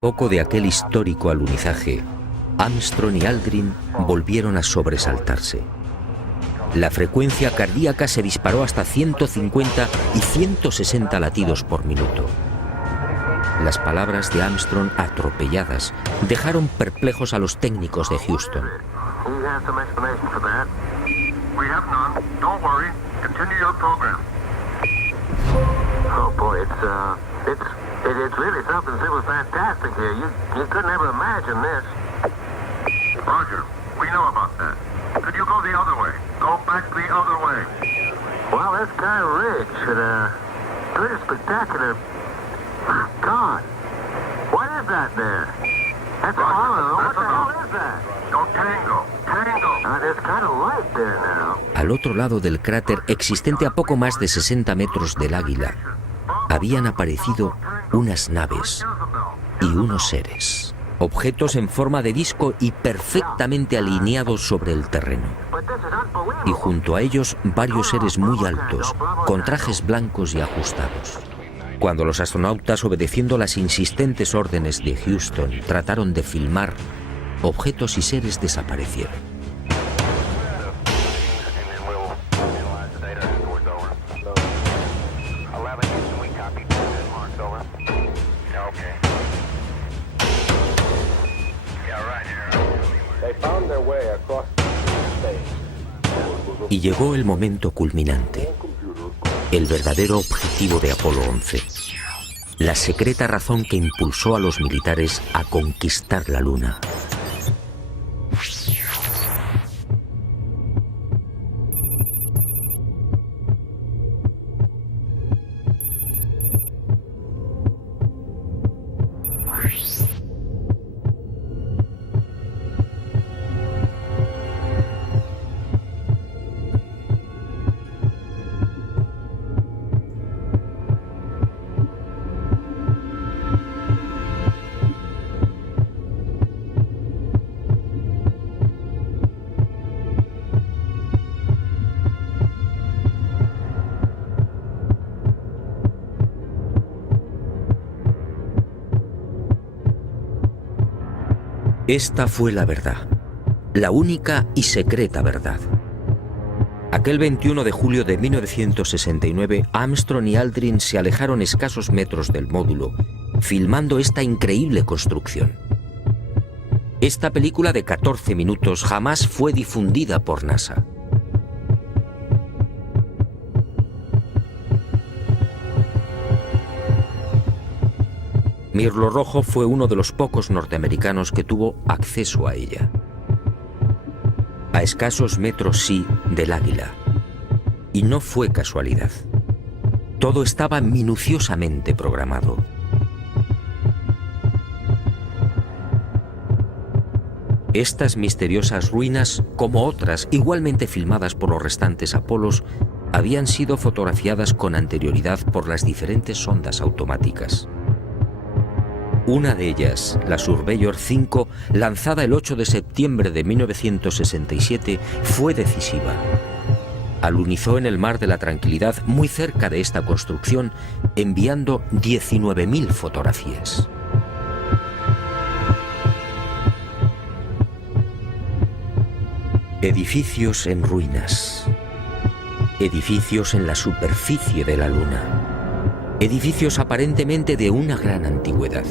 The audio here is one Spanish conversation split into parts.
Poco de aquel histórico alunizaje, Armstrong y Aldrin volvieron a sobresaltarse. La frecuencia cardíaca se disparó hasta 150 y 160 latidos por minuto. Las palabras de Armstrong, atropelladas, dejaron perplejos a los técnicos de Houston. It's really something super fantastic here. You couldn't ever imagine this. Roger, we know about that. Could you go the other way? Go back the other way. Well, that's kind of rich and pretty spectacular. God, what is that there? That's Roger, what the hell is that? Go tango, tango. There's kind of light there now. Al otro lado del cráter, existente a poco más de 60 metros del Águila, habían aparecido unas naves y unos seres, objetos en forma de disco y perfectamente alineados sobre el terreno. Y junto a ellos varios seres muy altos, con trajes blancos y ajustados. Cuando los astronautas, obedeciendo las insistentes órdenes de Houston, trataron de filmar, objetos y seres desaparecieron. Y llegó el momento culminante, el verdadero objetivo de Apolo 11, la secreta razón que impulsó a los militares a conquistar la Luna. Esta fue la verdad, la única y secreta verdad. Aquel 21 de julio de 1969, Armstrong y Aldrin se alejaron escasos metros del módulo, filmando esta increíble construcción. Esta película de 14 minutos jamás fue difundida por NASA. Mirlo Rojo fue uno de los pocos norteamericanos que tuvo acceso a ella. A escasos metros, sí, del Águila. Y no fue casualidad. Todo estaba minuciosamente programado. Estas misteriosas ruinas, como otras igualmente filmadas por los restantes Apolos, habían sido fotografiadas con anterioridad por las diferentes sondas automáticas. Una de ellas, la Surveyor 5, lanzada el 8 de septiembre de 1967, fue decisiva. Alunizó en el Mar de la Tranquilidad muy cerca de esta construcción, enviando 19.000 fotografías. Edificios en ruinas. Edificios en la superficie de la Luna. Edificios aparentemente de una gran antigüedad.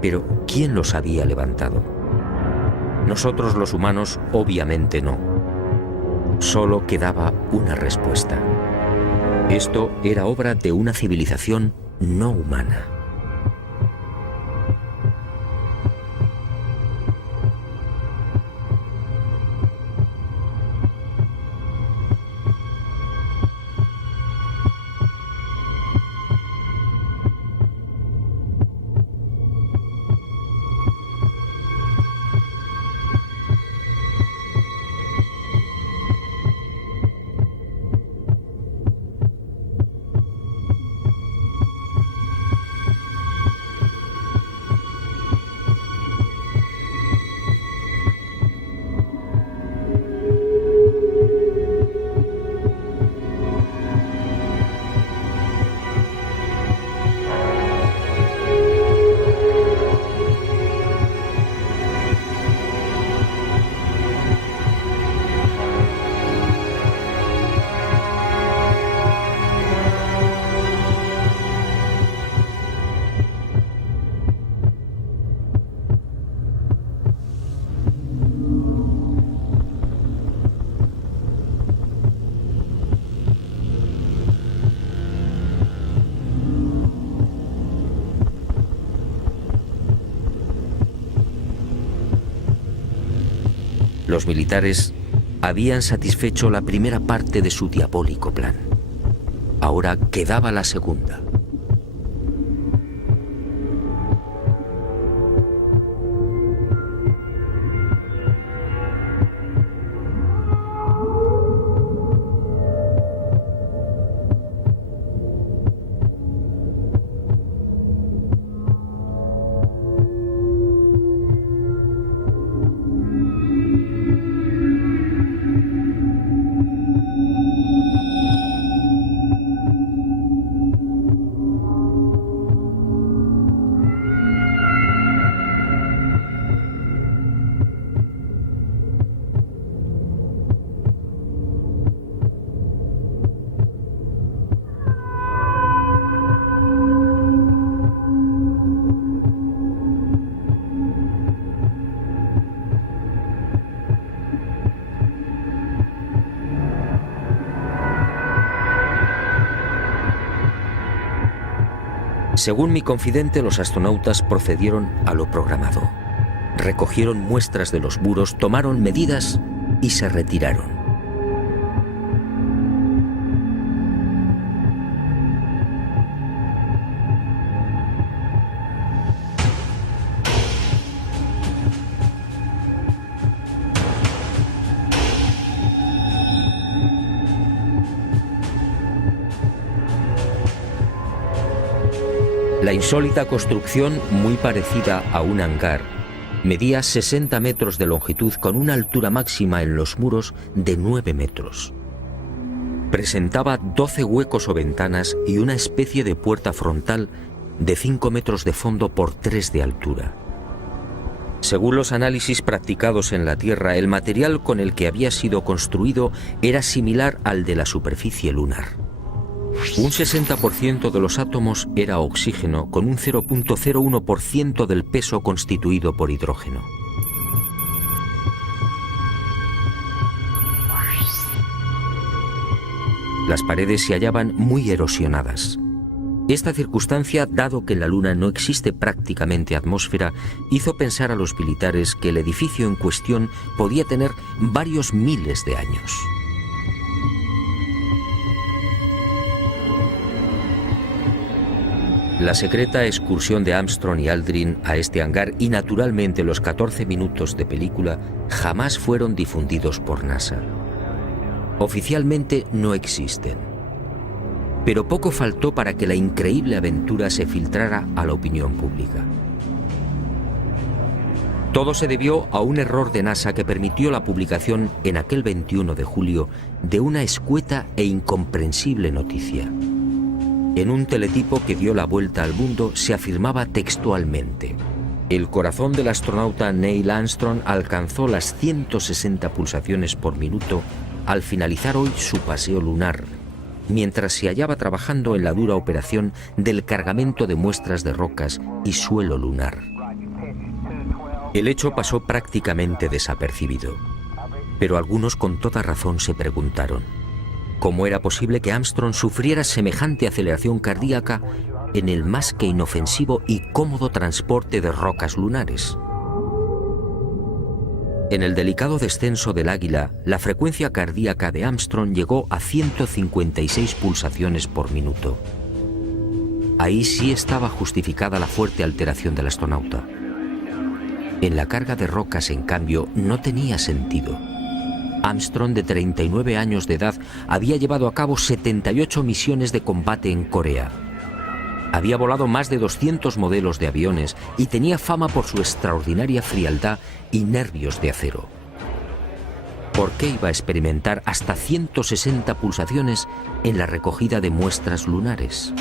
Pero, ¿quién los había levantado? Nosotros los humanos, obviamente no. Solo quedaba una respuesta. Esto era obra de una civilización no humana. Los militares habían satisfecho la primera parte de su diabólico plan. Ahora quedaba la segunda. Según mi confidente, los astronautas procedieron a lo programado. Recogieron muestras de los muros, tomaron medidas y se retiraron. La insólita construcción, muy parecida a un hangar, medía 60 metros de longitud con una altura máxima en los muros de 9 metros. Presentaba 12 huecos o ventanas y una especie de puerta frontal de 5 metros de fondo por 3 de altura. Según los análisis practicados en la Tierra, el material con el que había sido construido era similar al de la superficie lunar. Un 60% de los átomos era oxígeno, con un 0.01% del peso constituido por hidrógeno. Las paredes se hallaban muy erosionadas. Esta circunstancia, dado que en la Luna no existe prácticamente atmósfera, hizo pensar a los militares que el edificio en cuestión podía tener varios miles de años. La secreta excursión de Armstrong y Aldrin a este hangar y naturalmente los 14 minutos de película jamás fueron difundidos por NASA. Oficialmente no existen. Pero poco faltó para que la increíble aventura se filtrara a la opinión pública. Todo se debió a un error de NASA que permitió la publicación en aquel 21 de julio de una escueta e incomprensible noticia. En un teletipo que dio la vuelta al mundo se afirmaba textualmente: el corazón del astronauta Neil Armstrong alcanzó las 160 pulsaciones por minuto al finalizar hoy su paseo lunar, mientras se hallaba trabajando en la dura operación del cargamento de muestras de rocas y suelo lunar. El hecho pasó prácticamente desapercibido, pero algunos con toda razón se preguntaron: ¿cómo era posible que Armstrong sufriera semejante aceleración cardíaca en el más que inofensivo y cómodo transporte de rocas lunares? En el delicado descenso del Águila, la frecuencia cardíaca de Armstrong llegó a 156 pulsaciones por minuto. Ahí sí estaba justificada la fuerte alteración del astronauta. En la carga de rocas, en cambio, no tenía sentido. Armstrong, de 39 años de edad, había llevado a cabo 78 misiones de combate en Corea. Había volado más de 200 modelos de aviones y tenía fama por su extraordinaria frialdad y nervios de acero. ¿Por qué iba a experimentar hasta 160 pulsaciones en la recogida de muestras lunares?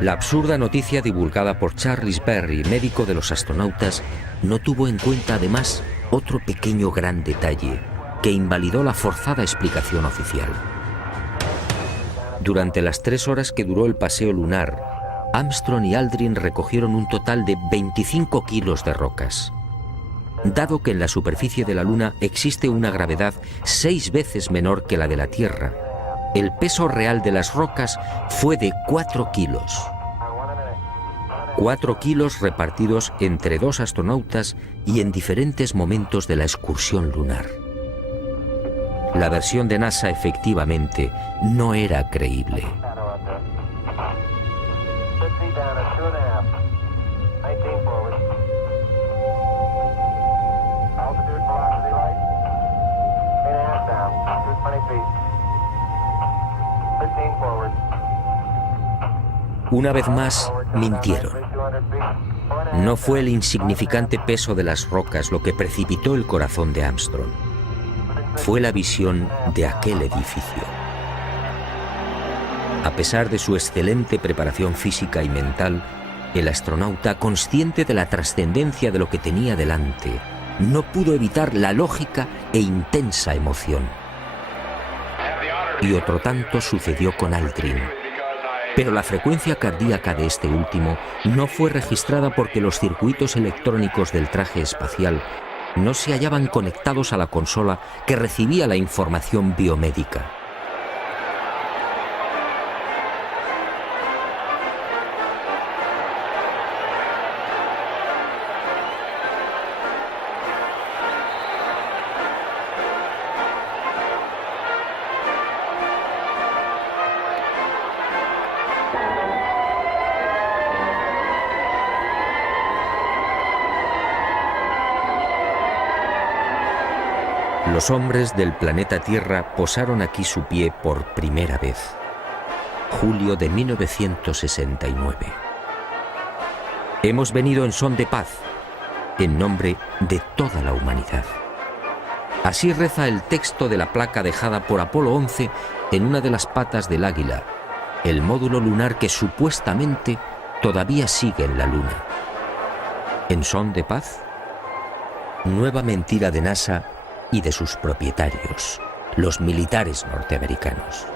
La absurda noticia divulgada por Charles Berry, médico de los astronautas, no tuvo en cuenta además otro pequeño gran detalle que invalidó la forzada explicación oficial. Durante las 3 horas que duró el paseo lunar, Armstrong y Aldrin recogieron un total de 25 kilos de rocas. Dado que en la superficie de la Luna existe una gravedad 6 veces menor que la de la Tierra, el peso real de las rocas fue de 4 kilos. 4 kilos repartidos entre 2 astronautas y en diferentes momentos de la excursión lunar. La versión de NASA efectivamente no era creíble. Una vez más, mintieron. No fue el insignificante peso de las rocas lo que precipitó el corazón de Armstrong. Fue la visión de aquel edificio. A pesar de su excelente preparación física y mental, el astronauta, consciente de la trascendencia de lo que tenía delante, no pudo evitar la lógica e intensa emoción. Y otro tanto sucedió con Aldrin. Pero la frecuencia cardíaca de este último no fue registrada porque los circuitos electrónicos del traje espacial no se hallaban conectados a la consola que recibía la información biomédica. Los hombres del planeta Tierra posaron aquí su pie por primera vez. Julio de 1969. Hemos venido en son de paz, en nombre de toda la humanidad. Así reza el texto de la placa dejada por Apolo 11 en una de las patas del Águila, el módulo lunar que supuestamente todavía sigue en la Luna. ¿En son de paz? Nueva mentira de NASA y de sus propietarios, los militares norteamericanos.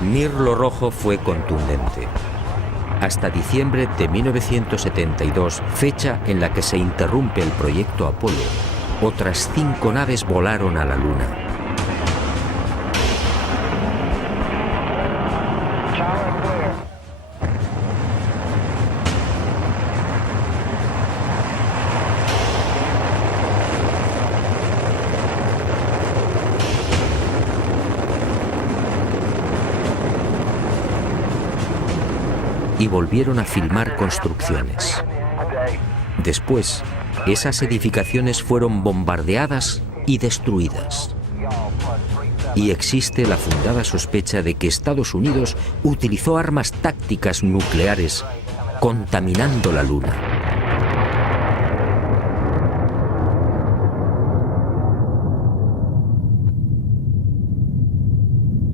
Mirlo Rojo fue contundente. Hasta diciembre de 1972, fecha en la que se interrumpe el proyecto Apolo, otras 5 naves volaron a la Luna. Y volvieron a filmar construcciones. Después, esas edificaciones fueron bombardeadas y destruidas. Y existe la fundada sospecha de que Estados Unidos utilizó armas tácticas nucleares contaminando la Luna.